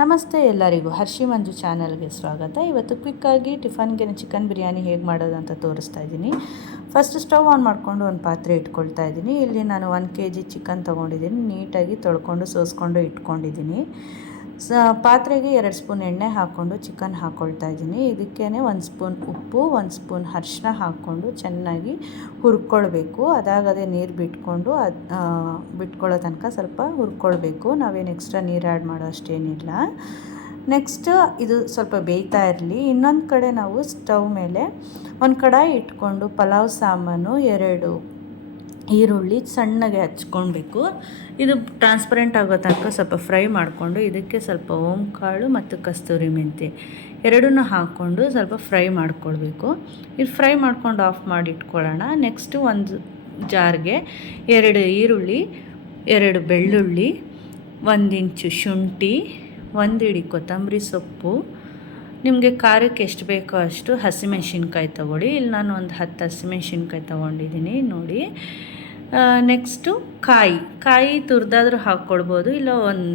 ನಮಸ್ತೆ ಎಲ್ಲರಿಗೂ ಹರ್ಷಿ ಮಂಜು ಚಾನಲ್ಗೆ ಸ್ವಾಗತ. ಇವತ್ತು ಕ್ವಿಕ್ಕಾಗಿ ಟಿಫನ್ಗೆ ಚಿಕನ್ ಬಿರಿಯಾನಿ ಹೇಗೆ ಮಾಡೋದು ಅಂತ ತೋರಿಸ್ತಾ ಇದ್ದೀನಿ. ಫಸ್ಟ್ ಸ್ಟವ್ ಆನ್ ಮಾಡಿಕೊಂಡು ಒಂದು ಪಾತ್ರೆ ಇಟ್ಕೊಳ್ತಾ ಇದ್ದೀನಿ. ಇಲ್ಲಿ ನಾನು 1 kg ಚಿಕನ್ ತೊಗೊಂಡಿದ್ದೀನಿ. ನೀಟಾಗಿ ತೊಳ್ಕೊಂಡು ಸೋಸ್ಕೊಂಡು ಇಟ್ಕೊಂಡಿದ್ದೀನಿ. ಪಾತ್ರೆಗೆ 2 ಸ್ಪೂನ್ ಎಣ್ಣೆ ಹಾಕ್ಕೊಂಡು ಚಿಕನ್ ಹಾಕ್ಕೊಳ್ತಾ ಇದ್ದೀನಿ. ಇದಕ್ಕೇ 1 ಸ್ಪೂನ್ ಉಪ್ಪು, 1 ಸ್ಪೂನ್ ಅರಿಶಿನ ಹಾಕ್ಕೊಂಡು ಚೆನ್ನಾಗಿ ಹುರ್ಕೊಳ್ಬೇಕು. ಅದಾಗದೇ ನೀರು ಬಿಟ್ಕೊಂಡು ಬಿಟ್ಕೊಳ್ಳೋ ತನಕ ಸ್ವಲ್ಪ ಹುರ್ಕೊಳ್ಬೇಕು. ನಾವೇನು ಎಕ್ಸ್ಟ್ರಾ ನೀರು ಆ್ಯಡ್ ಮಾಡೋ ಅಷ್ಟೇನಿಲ್ಲ. ನೆಕ್ಸ್ಟ್ ಇದು ಸ್ವಲ್ಪ ಬೇಯ್ತಾ ಇರಲಿ. ಇನ್ನೊಂದು ಕಡೆ ನಾವು ಸ್ಟವ್ ಮೇಲೆ ಒಂದು ಕಡಾಯಿ ಇಟ್ಕೊಂಡು ಪಲಾವ್ ಸಾಮಾನು 2 ಈರುಳ್ಳಿ ಸಣ್ಣಗೆ ಹಚ್ಕೊಳ್ಬೇಕು. ಇದು ಟ್ರಾನ್ಸ್ಪರೆಂಟ್ ಆಗೋ ತನಕ ಸ್ವಲ್ಪ ಫ್ರೈ ಮಾಡಿಕೊಂಡು ಇದಕ್ಕೆ ಸ್ವಲ್ಪ ಓಂಕಾಳು ಮತ್ತು ಕಸ್ತೂರಿ ಮೆಂತೆ ಎರಡನ್ನೂ ಹಾಕ್ಕೊಂಡು ಸ್ವಲ್ಪ ಫ್ರೈ ಮಾಡ್ಕೊಳ್ಬೇಕು. ಇದು ಫ್ರೈ ಮಾಡ್ಕೊಂಡು ಆಫ್ ಮಾಡಿ ಇಟ್ಕೊಳ್ಳೋಣ. ನೆಕ್ಸ್ಟು ಒಂದು ಜಾರ್ಗೆ 2 ಈರುಳ್ಳಿ, 2 ಬೆಳ್ಳುಳ್ಳಿ, 1 ಇಂಚು ಶುಂಠಿ, 1 ಹಿಡಿ ಕೊತ್ತಂಬರಿ ಸೊಪ್ಪು, ನಿಮಗೆ ಖಾರಕ್ಕೆ ಎಷ್ಟು ಬೇಕೋ ಅಷ್ಟು ಹಸಿಮೆಣ್ಸಿನ್ಕಾಯಿ ತೊಗೊಳ್ಳಿ. ಇಲ್ಲಿ ನಾನು ಒಂದು 10 ಹಸಿಮೆಣ್ಸಿನ್ಕಾಯಿ ತೊಗೊಂಡಿದ್ದೀನಿ ನೋಡಿ. ನೆಕ್ಸ್ಟು ಕಾಯಿ ತುರಿದಾದ್ರೂ ಹಾಕ್ಕೊಳ್ಬೋದು, ಇಲ್ಲ ಒಂದು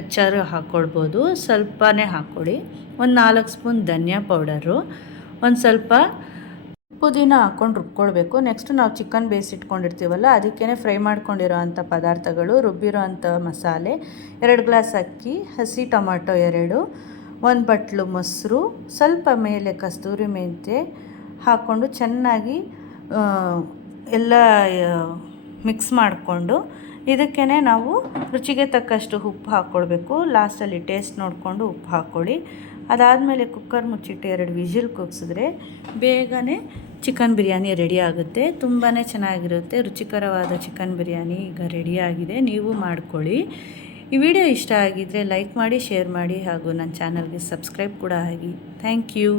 ಅಚ್ಚಾರು ಹಾಕ್ಕೊಳ್ಬೋದು. ಸ್ವಲ್ಪನೇ ಹಾಕ್ಕೊಳ್ಳಿ. ಒಂದು 4 ಸ್ಪೂನ್ ಧನಿಯಾ ಪೌಡರು, ಒಂದು ಸ್ವಲ್ಪ ಪುದೀನ ಹಾಕ್ಕೊಂಡು ರುಬ್ಕೊಳ್ಬೇಕು. ನೆಕ್ಸ್ಟು ನಾವು ಚಿಕನ್ ಬೇಯಿಸಿಟ್ಕೊಂಡಿರ್ತೀವಲ್ಲ ಅದಕ್ಕೇ ಫ್ರೈ ಮಾಡ್ಕೊಂಡಿರೋ ಅಂಥ ಪದಾರ್ಥಗಳು, ರುಬ್ಬಿರೋ ಅಂಥ ಮಸಾಲೆ, 2 ಗ್ಲಾಸ್ ಅಕ್ಕಿ, ಹಸಿ ಟೊಮಾಟೊ 2, 1 ಬಟ್ಲು ಮೊಸರು, ಸ್ವಲ್ಪ ಮೇಲೆ ಕಸ್ತೂರಿ ಮೆಂತೆ ಹಾಕ್ಕೊಂಡು ಚೆನ್ನಾಗಿ ಎಲ್ಲ ಮಿಕ್ಸ್ ಮಾಡಿಕೊಂಡು ಇದಕ್ಕೇ ನಾವು ರುಚಿಗೆ ತಕ್ಕಷ್ಟು ಉಪ್ಪು ಹಾಕ್ಕೊಳ್ಬೇಕು. ಲಾಸ್ಟಲ್ಲಿ ಟೇಸ್ಟ್ ನೋಡಿಕೊಂಡು ಉಪ್ಪು ಹಾಕ್ಕೊಳ್ಳಿ. ಅದಾದಮೇಲೆ ಕುಕ್ಕರ್ ಮುಚ್ಚಿಟ್ಟು 2 ವಿಜಿಲ್ ಕೂಗಿಸಿದ್ರೆ ಬೇಗನೆ ಚಿಕನ್ ಬಿರಿಯಾನಿ ರೆಡಿ ಆಗುತ್ತೆ. ತುಂಬಾ ಚೆನ್ನಾಗಿರುತ್ತೆ. ರುಚಿಕರವಾದ ಚಿಕನ್ ಬಿರಿಯಾನಿ ಈಗ ರೆಡಿಯಾಗಿದೆ. ನೀವು ಮಾಡ್ಕೊಳ್ಳಿ. ಈ ವಿಡಿಯೋ ಇಷ್ಟ ಆಗಿದ್ದರೆ ಲೈಕ್ ಮಾಡಿ, ಶೇರ್ ಮಾಡಿ ಹಾಗೂ ನನ್ನ ಚಾನಲ್ಗೆ ಸಬ್ಸ್ಕ್ರೈಬ್ ಕೂಡ ಆಗಿ. Thank you.